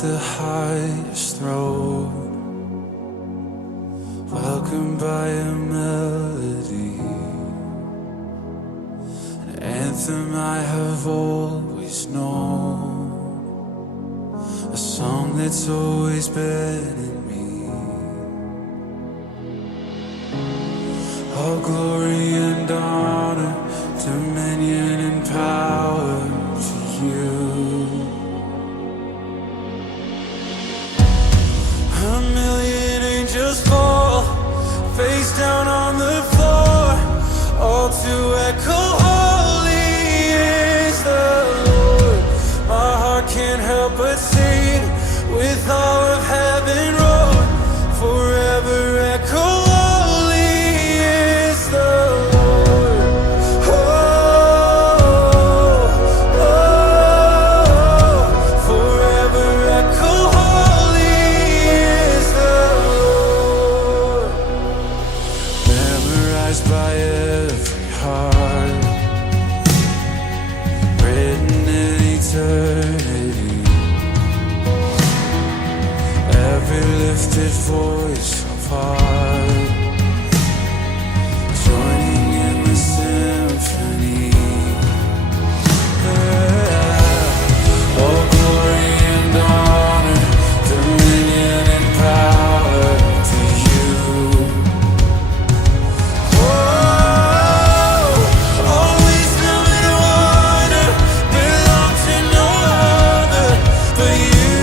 the highest throne, welcomed by a melody, an anthem I have always known, a song that's always been in me. All glory and honor, dominion and power to you. A million angels fall, face down on the floor, all to echo, holy is the Lord. My heart can't help but sing, with all of heaven roar, forever echo, holy is the Lord. Oh, oh, forever echo, holy is the Lord. Memorized by every heart, written in eternity, every lifted voice of heart, joining in the symphony. All glory and honor, dominion and power to you. Oh, all wisdom and wonder belong to no other but you.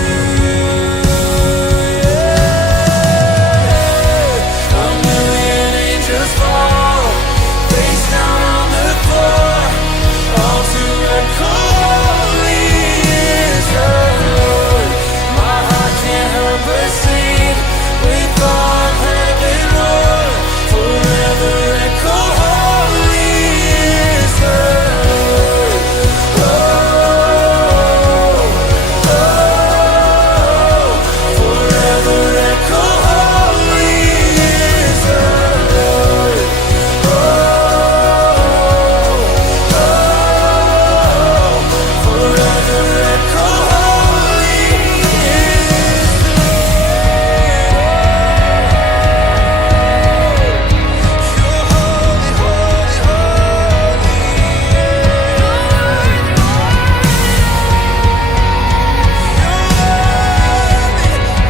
A million angels fall, face down on the floor, all to echo, holy is the Lord. My heart can't help but sing, with all of heaven roar, forever echo, holy is the Lord. Oh, oh, forever echo, holy is the Lord. Oh, oh, forever echo, holy is the You're holy, holy, holy,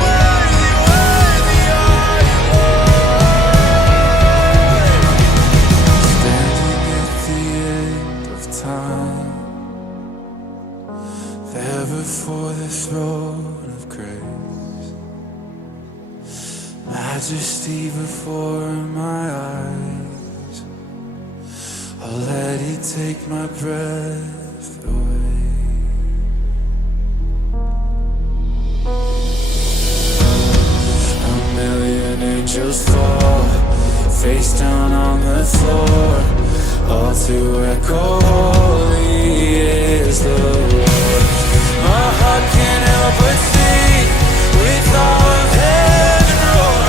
worthy are you, standing at the end of time, there before the throne of grace, majesty before my eyes. I'll let it take my breath away. A million angels fall, face down on the floor, all to echo, holy is the Lord. My heart can't help but sing, with all of heaven roar,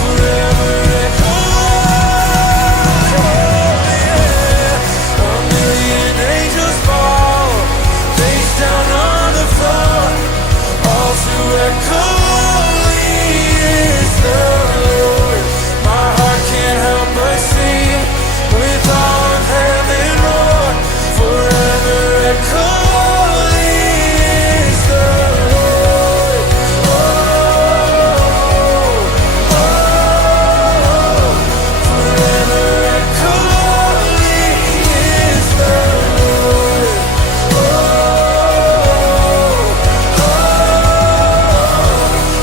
forever echo, holy, yeah. A million angels fall, face down on the floor, all to echo, holy is the Lord. My heart can't help but sing, with all of heaven roar, forever echo, holy is the Lord. Oh, oh, forever echo, holy is the Lord. Oh,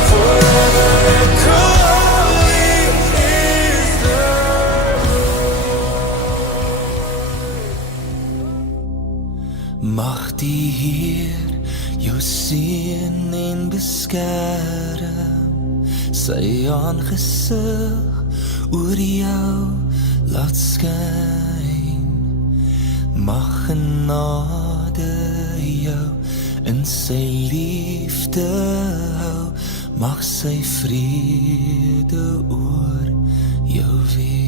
forever echo, holy is the Mag die Heer jou seën en beskerm, sy aangesig oor jou laat skyn. Mag genade jou in sy liefde hou, mag sy vrede oor jou wees.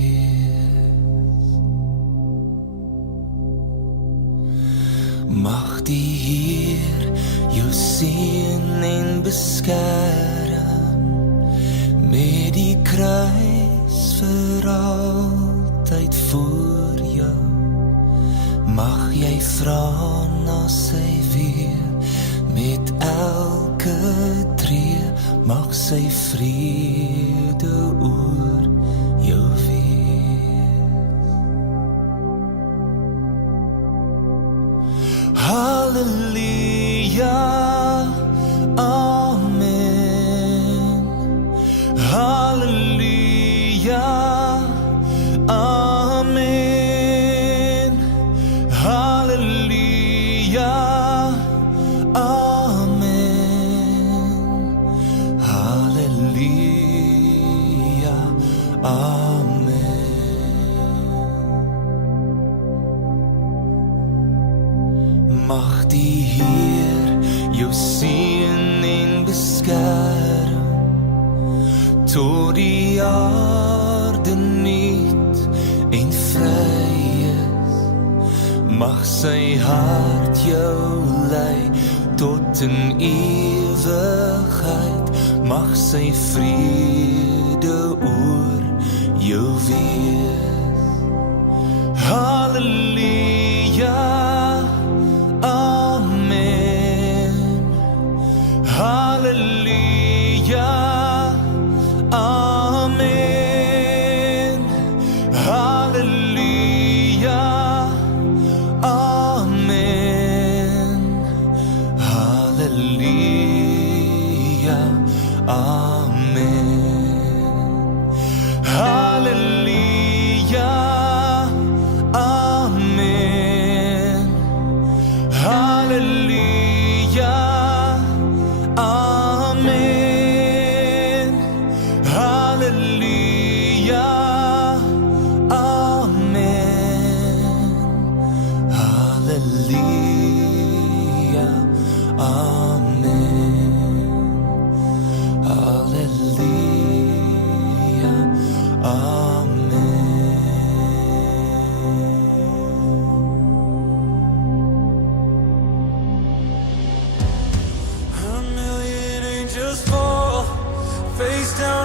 Mag die Heer jou seën en beskerm met die kruis vir altyd voor jou. Mag jy vra na sy weer met elke tree, mag sy vrede oor jou wees. Halleluja, amen. Halleluja, amen. Halleluja, amen. Halleluja, amen. Mag die Heer jou seën en beskerm tot die aarde nuut en vry is. Mag sy hart jou lei tot in ewigheid, mag sy vrede oor jou wees. Halleluja, amen. Halleluja, amen. Halleluja, amen. Halleluja, amen. Halleluja, amen. Halleluja, amen. Halleluja, amen. Halleluja, amen. Halleluja, amen. A million angels fall face down